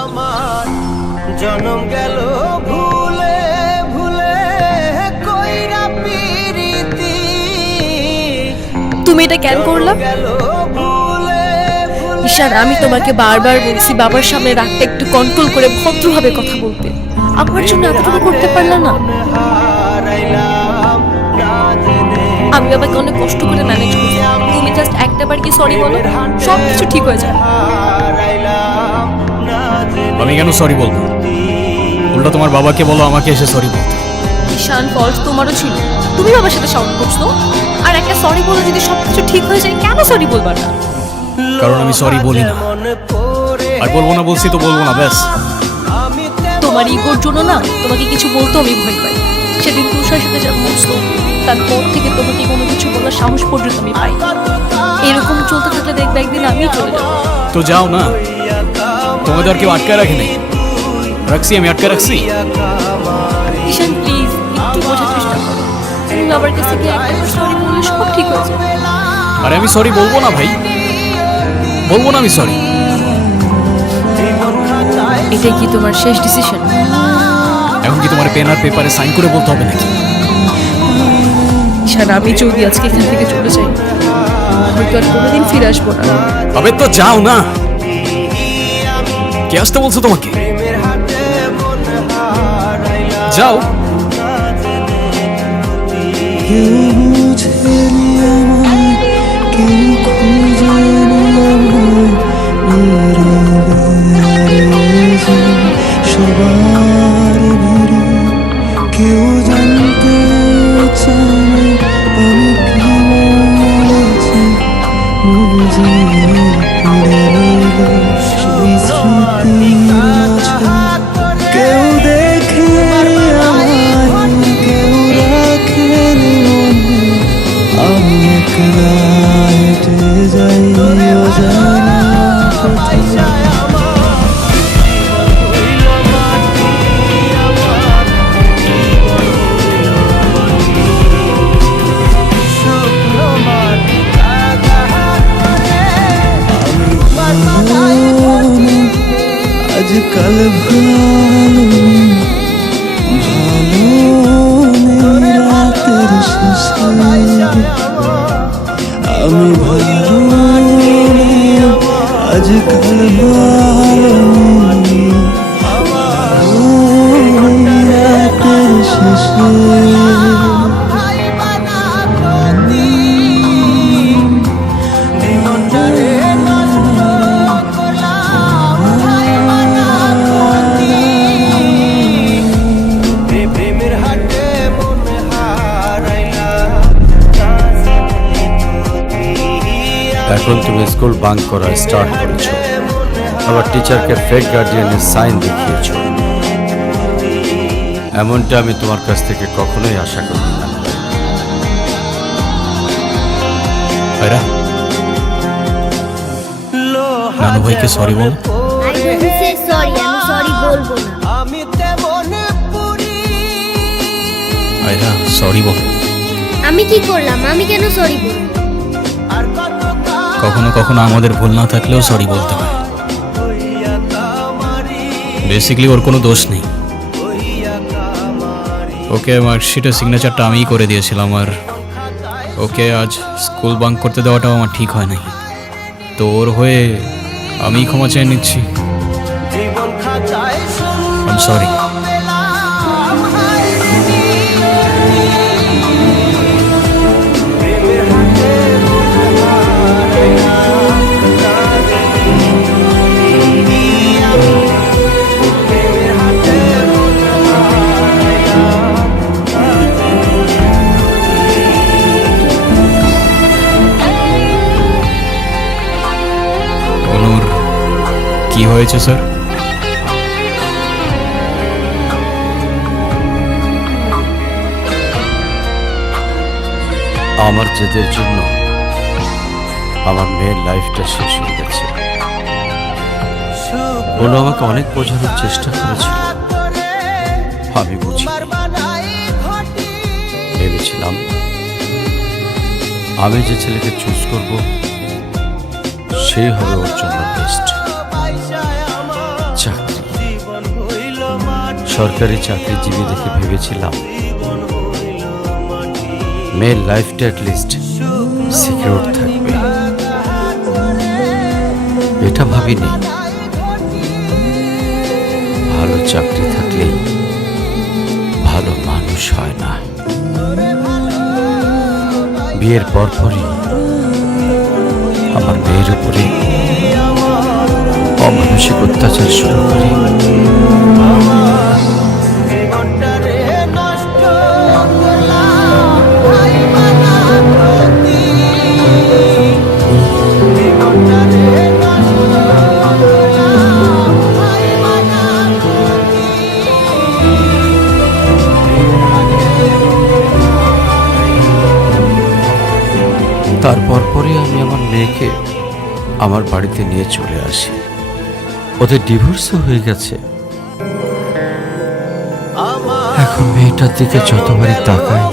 আমার জনম গেল ভুলে ভুলে কইরা পিরিতি। তুমি এটা কেন করলা? ঈশান আমি তোমাকে বারবার বলছি বাবার সামনে রাগটা একটু কন্ট্রোল করে ভদ্রভাবে কথা বলতে। আমার জন্য এতটুকু করতে পারলা না? আমি আমাকে অনেক কষ্ট করে ম্যানেজ করছি। তুমি জাস্ট একটা বার কি সরি বলো? সব কিছু ঠিক হয়ে যাবে জেনে আমি কেন সরি বলব? উল্টা তোমার বাবাকে বলো আমাকে এসে সরি বলতে। ঈশান ফল্ট তোমারও ছিল। তুমি বাবার সাথে শাউট করছ। আর একটা সরি বলে যদি সব কিছু ঠিক হয়ে যায় কেন সরি বলবা না? কারণ আমি সরি বলি না। আর বলব না বলছি তো বলব না ব্যাস। তোমার ইগোর জন্য না তোমাকে কিছু বলতে আমি ভয় পাই। সেদিন তুষার সাথে যা বলছো তারপর থেকে তোমাকে কোনো কিছু বলার সাহস পর্যন্ত আমি পাই এরকম চলতে থাকলে দেখবে একদিন আমি চলে যাব। তো যাও না। তোমাদের আর কেউ আটকে রাখে নাই? রাখছি আমি আটকে রাখছি। ঈশান প্লিজ একটু বোঝার চেষ্টা করো। তুমি বাবার কাছে গিয়ে একবার সরি বললে সব ঠিক হয়ে যাবে। আরে আমি সরি বলব না ভাই। বলব না আমি সরি এটাই কি তোমার শেষ ডিসিশন এখন কি তোমার পেন আর পেপারে সাইন করে বলতে হবে নাকি? ঈশান আমি যদি আজকে এখান থেকে চলে যাই হয়তো আর কোনোদিন ফিরে আসব না। আবে তো যাও না। কে আসতে বলছো তোমাকে যাও কেউ বুঝেনি আমায় কেউ খুঁজেনি আজকাল ভালো ভালো রাতের শেষে। আমি ভালো নেই, আজকাল ভালো স্কুল বাঙ্ক করা স্টার্ট করেছ। আবার টিচারকে ফেক গার্ডিয়ানের সাইন দেখিয়েছো। এমনটা আমি তোমার কাছ থেকে কখনোই আশা করি না। নানু ভাইকে সরি বল। সরি আমি বল। কি করলাম? আমি কেন সরি বলব? কত কখনো কখনো আমাদের ভুল না থাকলেও সরি বলতে হয়। বেসিক্যালি ওর কোনো দোষ নেই। ওকে মার্কশিটের সিগনেচারটা আমিই করে দিয়েছিলাম আর ওকে আজ স্কুল বাঙ্ক করতে দেওয়াটাও আমার ঠিক হয় নাই। তো ওর হয়ে আমি ক্ষমা চেয়ে নিচ্ছি। সরি কি হয়েছে, স্যার? আমার জেদের জন্য আমার মেয়ের লাইফটা শেষ হয়ে গেছে। বলো আমাকে অনেক বোঝানোর চেষ্টা করেছিল আমি বুঝি। ভেবেছিলাম আমি যে ছেলেকে চুজ করব সেই হবে ওর জন্য বেস্ট সরকারি চাকরিজীবী দেখে ভেবেছিলাম, মেয়ের লাইফটা লিস্ট সিকিউর থাকবে। এটা ভাবিনি। ভালো চাকরি থাকলেই ভালো মানুষ হয় না। বিয়ের পরপরই আমার মেয়ের উপরে অমানসিক অত্যাচার শুরু করে। মেয়েকে আমার বাড়িতে নিয়ে চলে আসি। ওদের ডিভোর্সও হয়ে গেছে। এখন মেয়েটার দিকে যতবারই তাকাই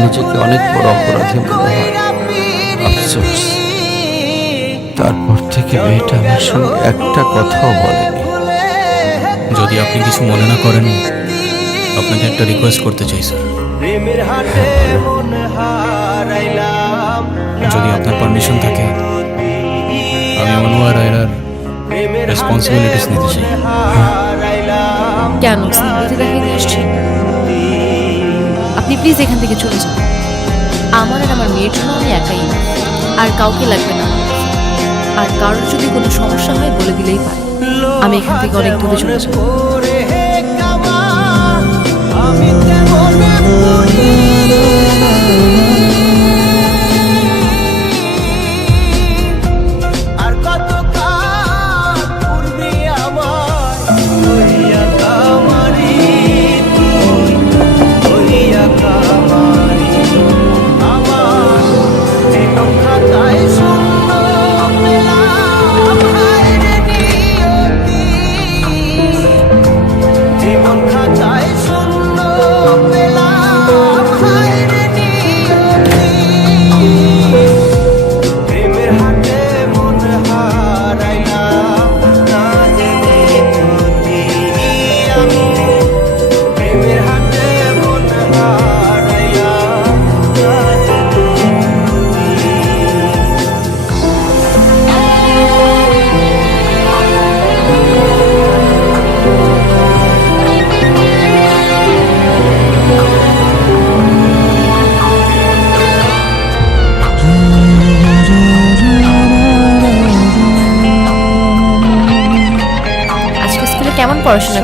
নিজেকে অনেক বড় অপরাধী মনে হয়। আফসোস তারপর থেকে মেয়েটা আমার সঙ্গে একটা কথাও বলেনি। যদি আপনি কিছু মনে না করেন আপনাকে একটা রিকোয়েস্ট করতে চাই স্যার প্রেমের হাটে মন হারাইলাম। যদি আপনার পারমিশন থাকে, আমি অনুয়ার আয়রার রেসপন্সিবিলিটিস নিতে চাই। কেন? আসছেন আপনি প্লিজ এখান থেকে চলে যান। আমার আর আমার মেয়ের জন্য আমি একাই। আর কাউকে লাগবে না। আর কারোর যদি কোনো সমস্যা হয়, বলে দিলেই পারে। আমি এখান থেকে অনেক দূরে চলে যাব। পড়াশোনা